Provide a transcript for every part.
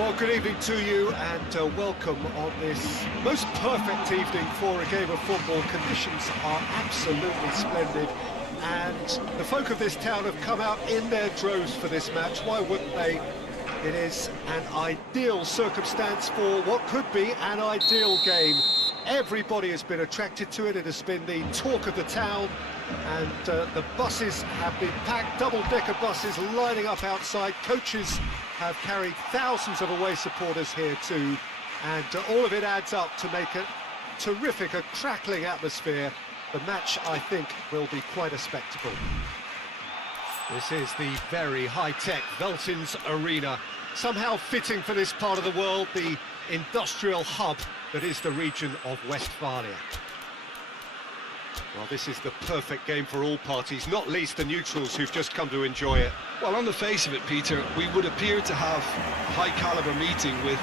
Well, good evening to you and welcome on this most perfect evening for a game of football. Conditions are absolutely splendid and the folk of this town have come out in their droves for this match. Why wouldn't they? It is an ideal circumstance for what could be an ideal game. Everybody has been attracted to it. It has been the talk of the town, and the buses have been packed, double-decker buses lining up outside. Coaches have carried thousands of away supporters here too, and all of it adds up to make a terrific, a crackling atmosphere. The match, I think, will be quite a spectacle. This is the very high-tech Veltins Arena, somehow fitting for this part of the world, the industrial hub that is the region of Westphalia. Well, this is the perfect game for all parties, not least the neutrals who've just come to enjoy it. Well, on the face of it, Peter, we would appear to have a high-caliber meeting with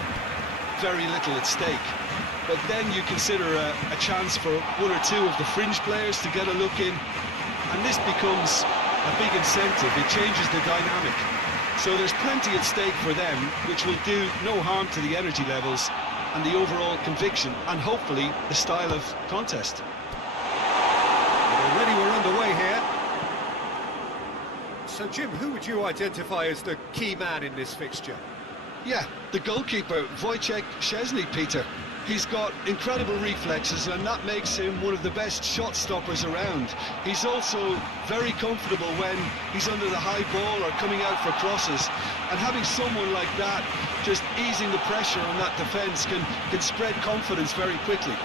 very little at stake. But then you consider a chance for one or two of the fringe players to get a look in, and this becomes a big incentive. It changes the dynamic. So there's plenty at stake for them, which will do no harm to the energy levels and the overall conviction, and hopefully the style of contest. Already we're underway here. So, Jim, who would you identify as the key man in this fixture? Yeah, the goalkeeper, Wojciech Szczesny, Peter. He's got incredible reflexes, and that makes him one of the best shot stoppers around. He's also very comfortable when he's under the high ball or coming out for crosses. And having someone like that just easing the pressure on that defence can spread confidence very quickly.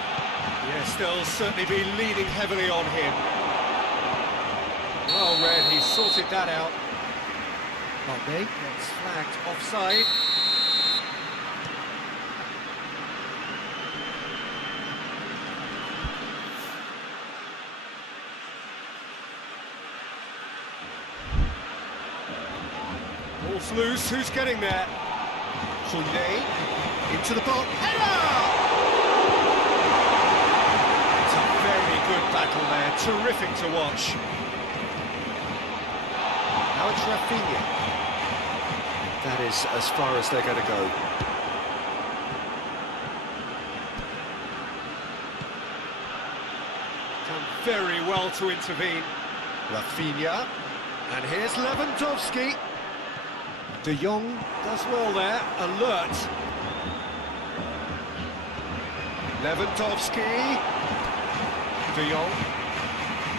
Yes, they'll certainly be leaning heavily on him. Well read, he sorted that out. Monday gets flagged offside. Ball's loose, who's getting there? Sunday into the box. Header! It's a very good battle there, terrific to watch. Now it's Rafinha. That is as far as they're going to go. Done very well to intervene. Rafinha. And here's Lewandowski. De Jong does well there, alert. Lewandowski. De Jong.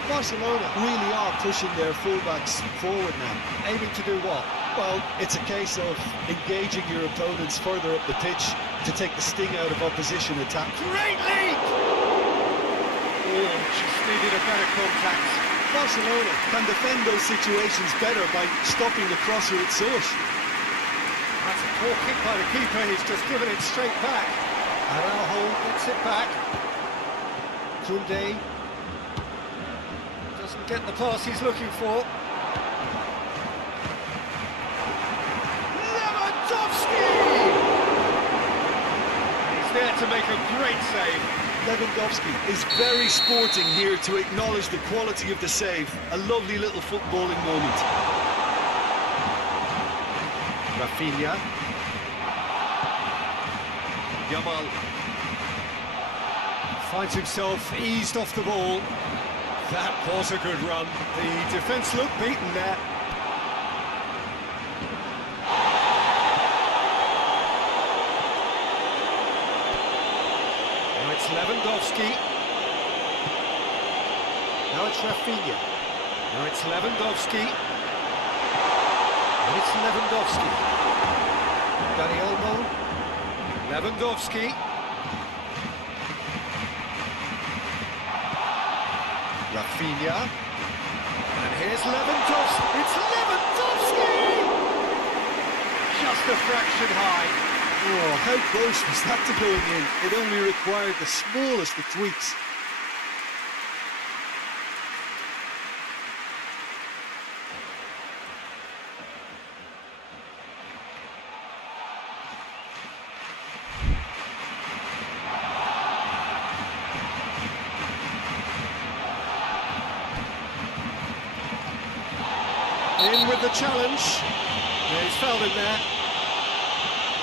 Barcelona really are pushing their fullbacks forward now. Aiming to do what? Well, it's a case of engaging your opponents further up the pitch to take the sting out of opposition attack. Great leap! Oh, just needed a better contact. Barcelona can defend those situations better by stopping the crosser at source. That's a poor kick by the keeper, he's just given it straight back. Araujo gets it back. Koundé doesn't get the pass he's looking for. Lewandowski! He's there to make a great save. Lewandowski is very sporting here to acknowledge the quality of the save. A lovely little footballing moment. Rafinha. Yamal finds himself eased off the ball. That was a good run. The defence looked beaten there. Now it's Lewandowski. Now it's Rafinha. Now it's Lewandowski. And it's Lewandowski. Dani Olmo. Lewandowski. Rafinha. And here's Lewandowski. It's Lewandowski! Just a fraction high. Oh, how close was that to going in? It only required the smallest of tweaks. In with the challenge. Yeah, he's fouled him there.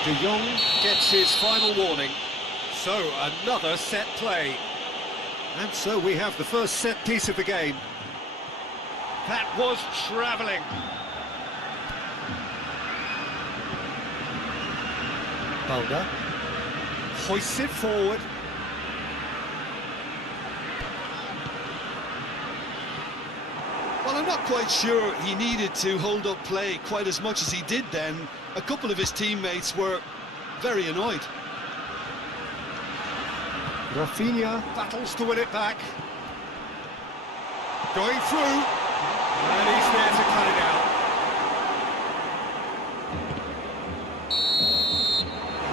De Jong gets his final warning. So, another set play. And so we have the first set piece of the game. That was travelling. Balda hoists it forward. Well, I'm not quite sure he needed to hold up play quite as much as he did then. A couple of his teammates were very annoyed. Rafinha battles to win it back. Going through. And he's there to cut it out.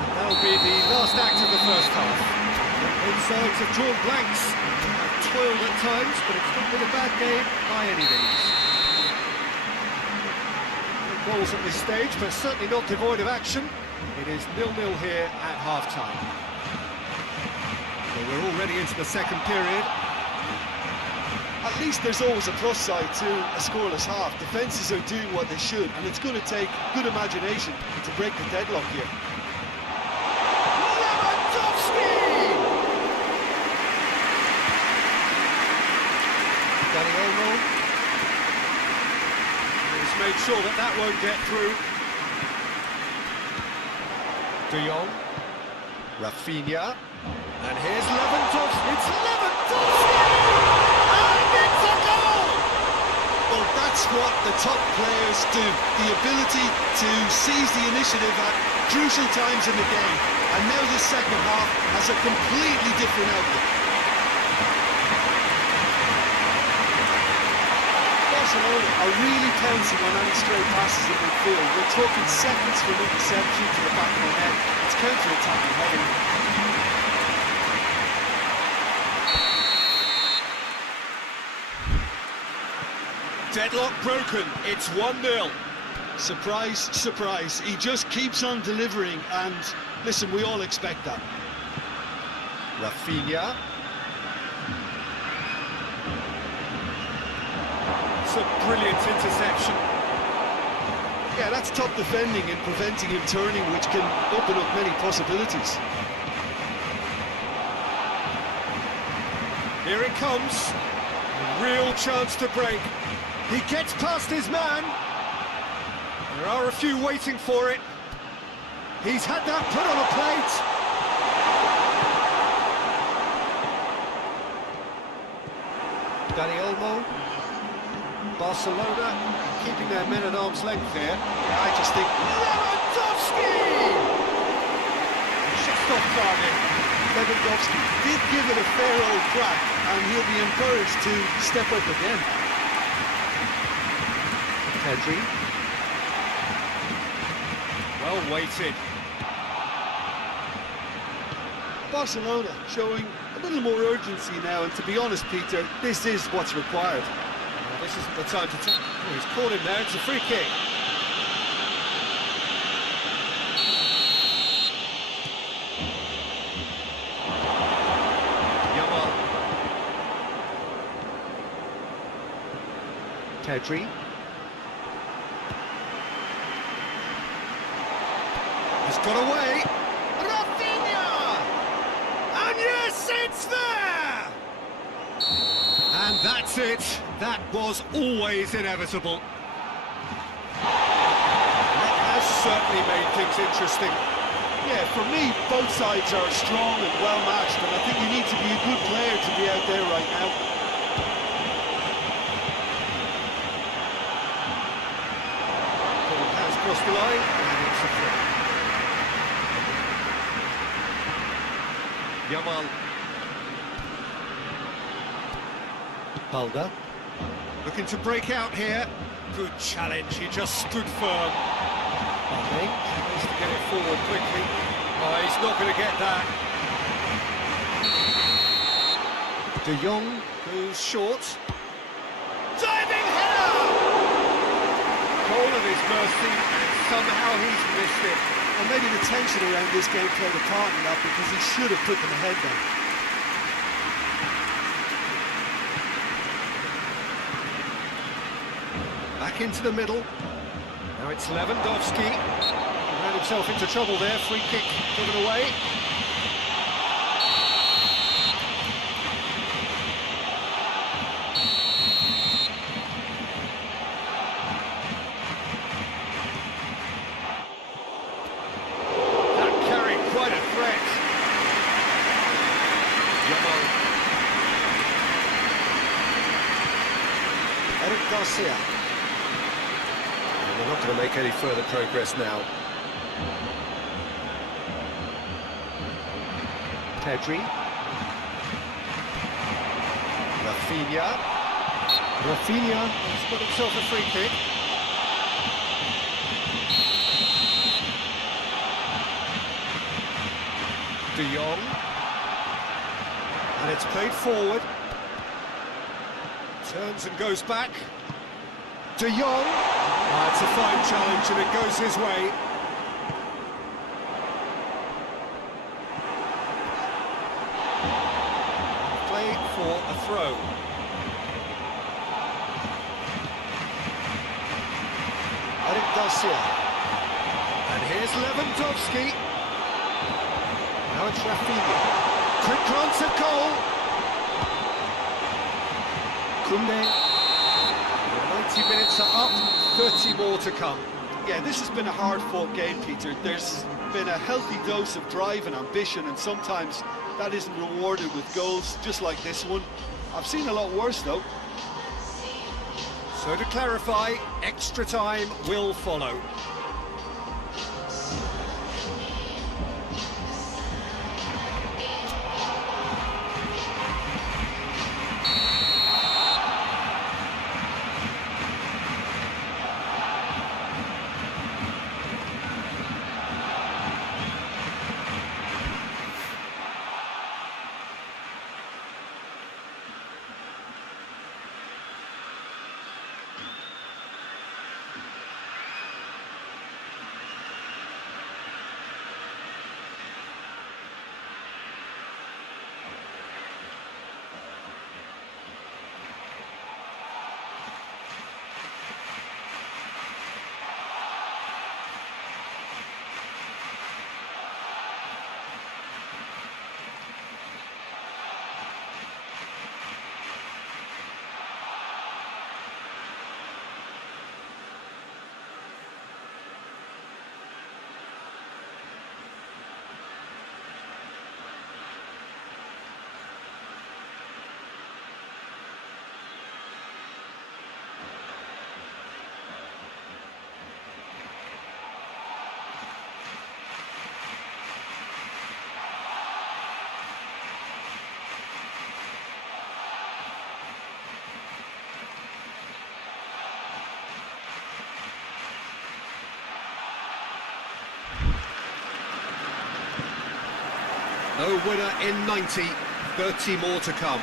And that'll be the last act of the first half. Both sides have drawn blanks. Have toiled at times, but it's not been a bad game by any means. No goals at this stage, but certainly not devoid of action. It is 0-0 here at half-time. Well, we're already into the second period. At least there's always a plus side to a scoreless half. Defences are doing what they should, and it's going to take good imagination to break the deadlock here. Dani Olmo has made sure that that won't get through. De Jong, Rafinha, and here's Lewandowski. It's Lewandowski, and it's a goal! Well, that's what the top players do. The ability to seize the initiative at crucial times in the game. And now this second half has a completely different outlook. Barcelona are really pouncing on any stray passes in midfield. We're talking seconds from interception to the back of the net. It's counter-attacking heavy. Deadlock broken, it's 1-0. Surprise, surprise. He just keeps on delivering, and listen, we all expect that. Rafinha. It's a brilliant interception. Yeah, that's top defending and preventing him turning, which can open up many possibilities. Here it comes. A real chance to break. He gets past his man. There are a few waiting for it. He's had that put on a plate. Dani Olmo. Barcelona keeping their men at arm's length here. Yeah, I just think Lewandowski! Just off target. Lewandowski did give it a fair old crack, and he'll be encouraged to step up again. Pedri. Well weighted. Barcelona showing a little more urgency now, and to be honest, Peter, this is what's required. Well, this isn't the time to take... Oh, he's caught him there, it's a free kick. Yamal. Pedri. He's got away. Rafinha! And yes, it's there! And that's it. That was always inevitable. That has certainly made things interesting. Yeah, for me, both sides are strong and well matched, and I think you need to be a good player to be out there right now. Ball has crossed the line, and it's a free. Yamal. Balda. Looking to break out here. Good challenge, he just stood firm. Balde tries to get it forward quickly. Oh, he's not going to get that. De Jong goes short. Diving header! Goal of his mercy, and somehow he's missed it. And maybe the tension around this game played a part in that, because he should have put them ahead then. Back into the middle. Now it's Lewandowski. Ran himself into trouble there. Free kick given away. That carried quite a threat. Eric Garcia. And we're not going to make any further progress now. Pedri. Rafinha has got himself a free kick. De Jong. And it's played forward. Turns and goes back. De Jong. It's a fine challenge and it goes his way. Play for a throw. Eric Garcia. And here's Lewandowski. Now it's Rafinha. Quick glance at goal. Kunde. 90 minutes are up, 30 more to come. Yeah, this has been a hard-fought game, Peter. There's been a healthy dose of drive and ambition, and sometimes that isn't rewarded with goals, just like this one. I've seen a lot worse, though. So to clarify, extra time will follow. No winner in 90, 30 more to come.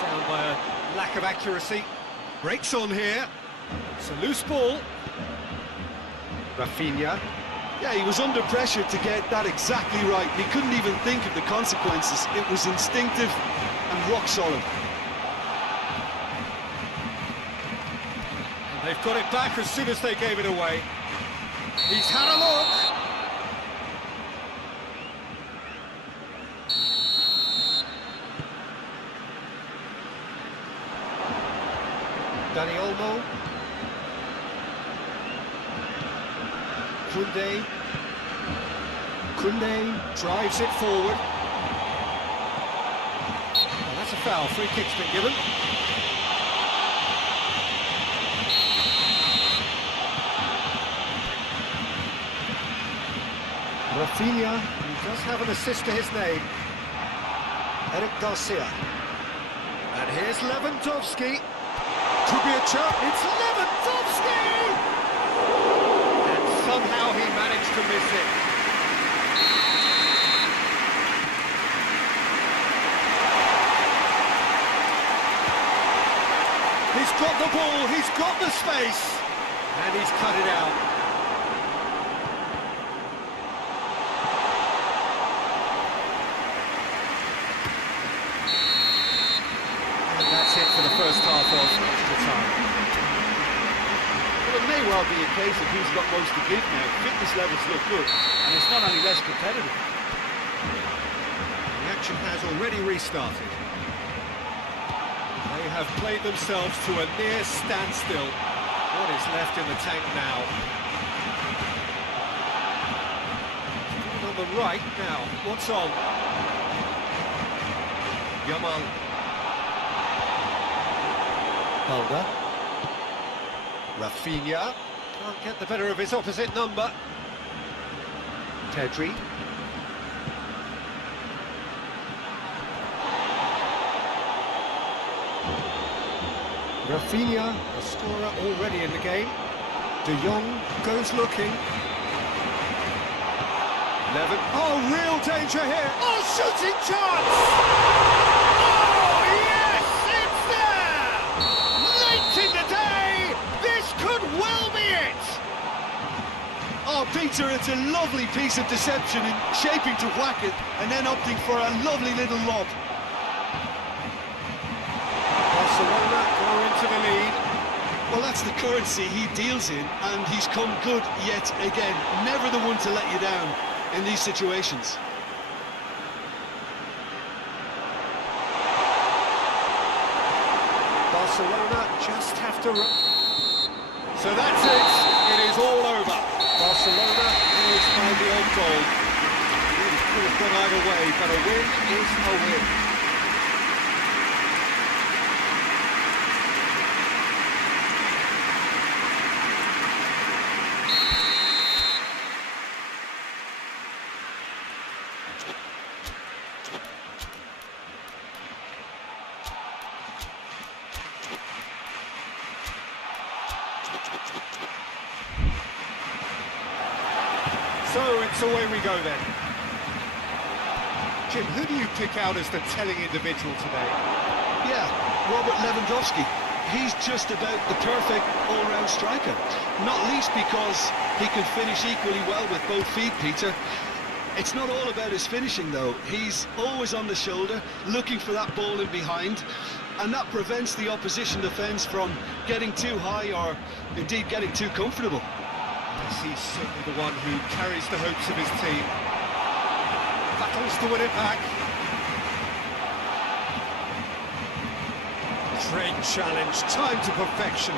Down by a lack of accuracy. Breaks on here. It's a loose ball. Rafinha. Yeah, he was under pressure to get that exactly right. He couldn't even think of the consequences. It was instinctive and rock solid. And they've got it back as soon as they gave it away. He's had a look. Dani Olmo. Kunde drives it forward. Oh, that's a foul. Free kick's been given. Rafinha, he does have an assist to his name. Eric Garcia. And here's Lewandowski. Could be a chance. It's Lewandowski! And somehow he managed to miss it. He's got the ball, he's got the space, and he's cut it out. And that's it for the first half of extra time. Well, it may well be a case of who's got most to give now. Fitness levels look good, and it's not only less competitive. The action has already restarted. They have played themselves to a near standstill. What is left in the tank now? On the right now, what's on? Yamal. Balda. Rafinha. Can't get the better of his opposite number. Pedri. Rafinha, a scorer already in the game. De Jong goes looking. Levin. Oh, real danger here. Oh, shooting chance! Oh, yes, it's there! Late in the day, this could well be it! Oh, Peter, it's a lovely piece of deception in shaping to whack it and then opting for a lovely little lob. Barcelona go into the lead. Well, that's the currency he deals in, and he's come good yet again. Never the one to let you down in these situations. Barcelona just have to... So that's it. It is all over. Barcelona always find the own goal. It could have gone either way, but a win is a win. So it's away we go then. Jim, who do you pick out as the telling individual today? Yeah, Robert Lewandowski. He's just about the perfect all-round striker. Not least because he can finish equally well with both feet, Peter. It's not all about his finishing, though. He's always on the shoulder, looking for that ball in behind, and that prevents the opposition defence from getting too high or indeed getting too comfortable. Yes, he's certainly the one who carries the hopes of his team. Battles to win it back. Great challenge, time to perfection.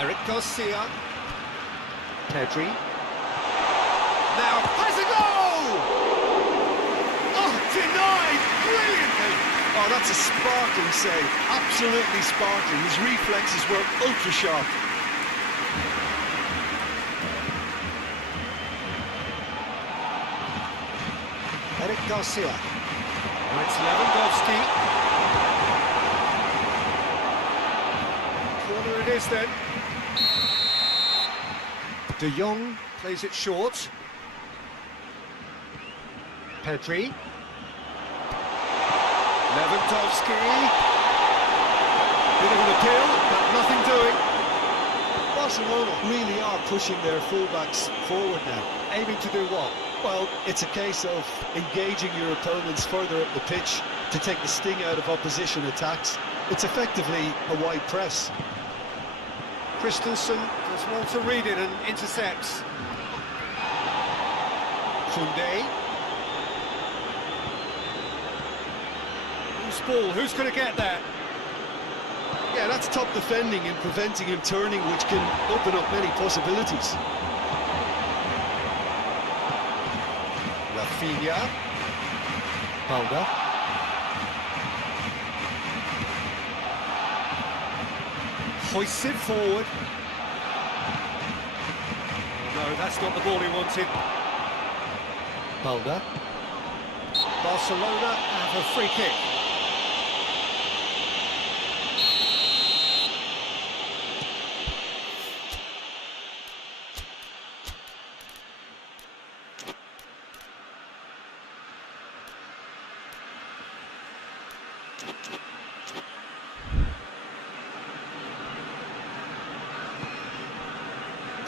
Eric Garcia. Pedri. Now, has a goal! Oh, denied brilliantly! Oh, that's a sparkling save. Absolutely sparkling. His reflexes were ultra sharp. Eric Garcia. And it's Lewandowski. Corner it is then. De Jong plays it short. Pedri. Lewandowski. Bit of an appeal, but nothing doing. Barcelona really are pushing their fullbacks forward now. Aiming to do what? Well, it's a case of engaging your opponents further up the pitch to take the sting out of opposition attacks. It's effectively a wide press. Christensen does well to read it and intercepts. Koundé. Loose ball, who's going to get that? Yeah, that's top defending and preventing him turning, which can open up many possibilities. Rafinha. Balda. Hoists it forward. No, that's not the ball he wanted. Balda. Barcelona have a free kick.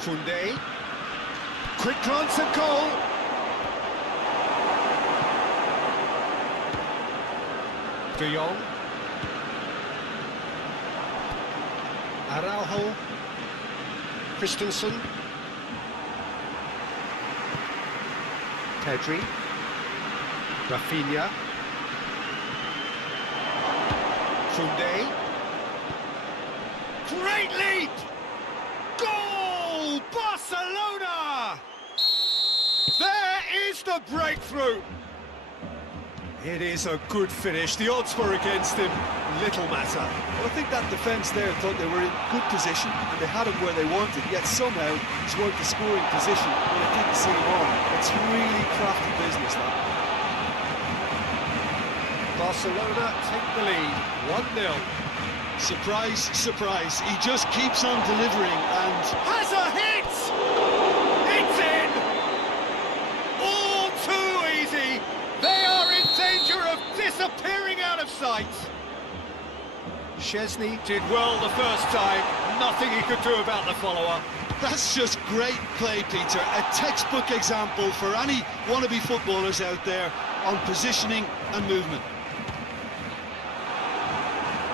Koundé. Quick glance at goal. De Jong. Araujo, Christensen, Pedri, Rafinha, Koundé, great leap! Goal! Barcelona! There is the breakthrough! It is a good finish. The odds were against him. Little matter. Well, I think that defence there thought they were in good position and they had him where they wanted, yet somehow he's worked the scoring position when it didn't see him on. It's really crafty business, that. Barcelona take the lead, 1-0. Surprise, surprise, he just keeps on delivering and... Has a hit! It's in! All too easy! They are in danger of disappearing out of sight! Szczesny did well the first time, nothing he could do about the follower. That's just great play, Peter. A textbook example for any wannabe footballers out there on positioning and movement.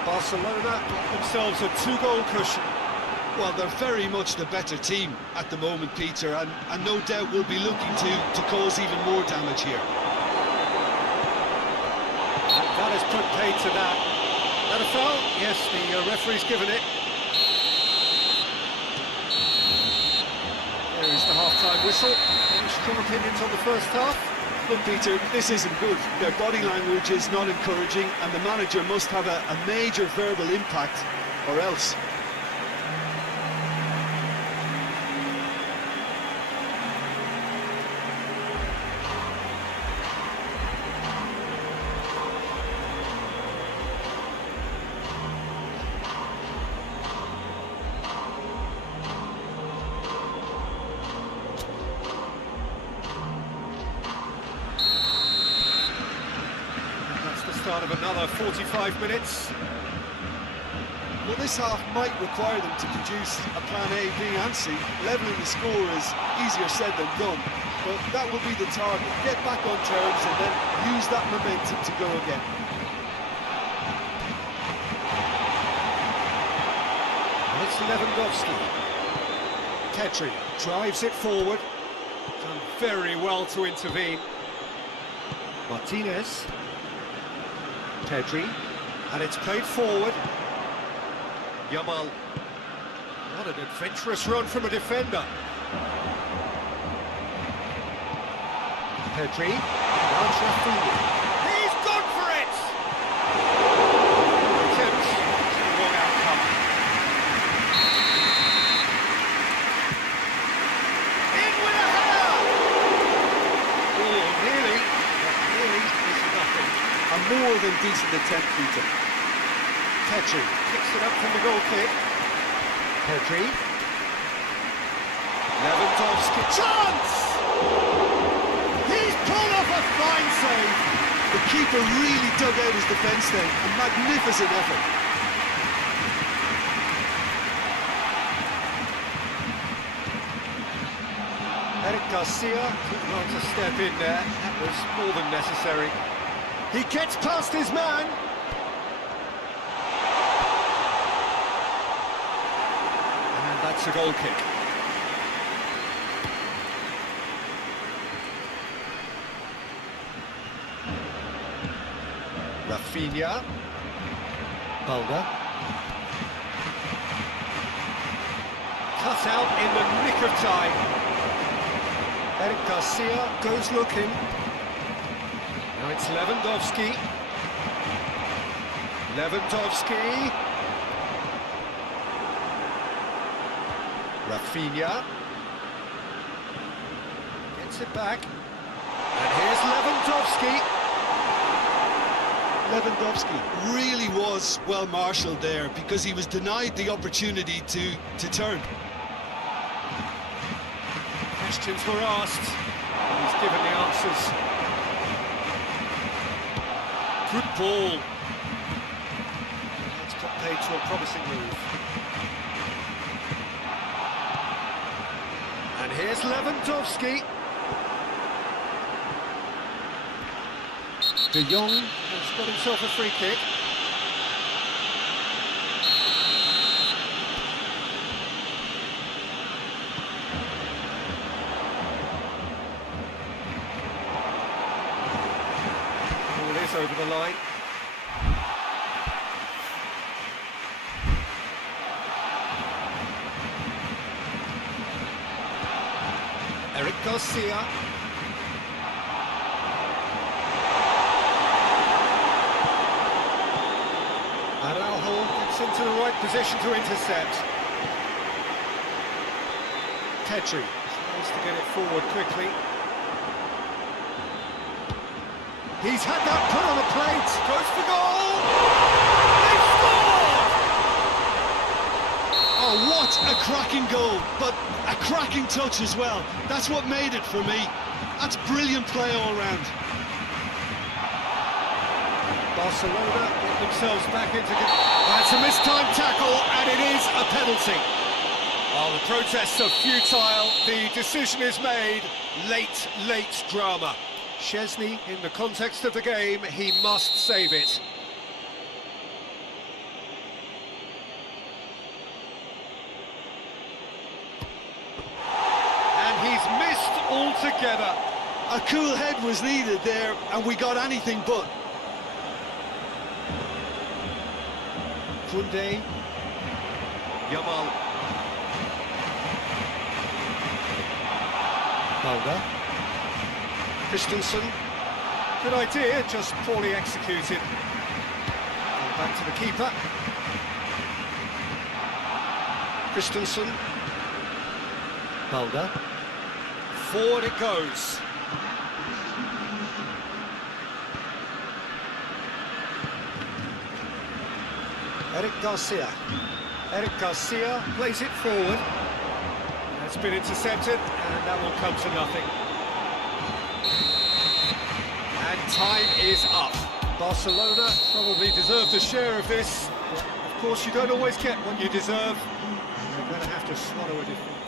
Barcelona got themselves a 2-goal cushion. Well, they're very much the better team at the moment, Peter, and no doubt will be looking to cause even more damage here. That has put paid to that. That a foul? Yes, the referee's given it. There is the half-time whistle. Any strong opinions on the first half? Look, Peter, this isn't good. Their body language is not encouraging, and the manager must have a major verbal impact, or else. Start of another 45 minutes. Well, this half might require them to produce a plan A, B and C. Levelling the score is easier said than done, but that will be the target. Get back on terms and then use that momentum to go again. And it's Lewandowski. Pedri drives it forward. Done very well to intervene. Martinez. Pedri, and it's played forward. Yamal. What an adventurous run from a defender. Pedri, now Rafinha. He's gone for it! Attempts, the wrong outcome. In with a header! Oh, nearly, but nearly is nothing. A more than decent attempt, Peter. Pedri kicks it up from the goal kick. Pedri. Lewandowski. Chance! He's pulled off a fine save. The keeper really dug out his defence then. A magnificent effort. Eric Garcia couldn't want to step in there. That was more than necessary. He gets past his man. And that's a goal kick. Rafinha. Balda. Cut out in the nick of time. Eric Garcia goes looking. Now it's Lewandowski. Lewandowski. Rafinha. Gets it back. And here's Lewandowski. Lewandowski really was well marshalled there because he was denied the opportunity to turn. Questions were asked. He's given the answers. Good ball. That's got paid to a promising move. And here's Lewandowski. De Jong has got himself a free kick. this over the line. Eric Garcia. Araujo gets into the right position to intercept. Petri tries to get it forward quickly. He's had that put on a plate. Goes for goal. They scored! Oh, what a cracking goal, but a cracking touch as well. That's what made it for me. That's brilliant play all round. Barcelona get themselves back into... That's a mistimed tackle, and it is a penalty. Oh, the protests are futile. The decision is made. Late drama. Szczesny, in the context of the game, he must save it. And he's missed altogether. A cool head was needed there, and we got anything but. Kunde. Yamal. Mulder. Christensen. Good idea, just poorly executed. And back to the keeper. Christensen. Mulder. Forward it goes. Eric Garcia. Eric Garcia plays it forward. That's been intercepted, and that will come to nothing. And time is up. Barcelona probably deserved a share of this. Of course, you don't always get what you deserve. You're going to have to swallow a defeat.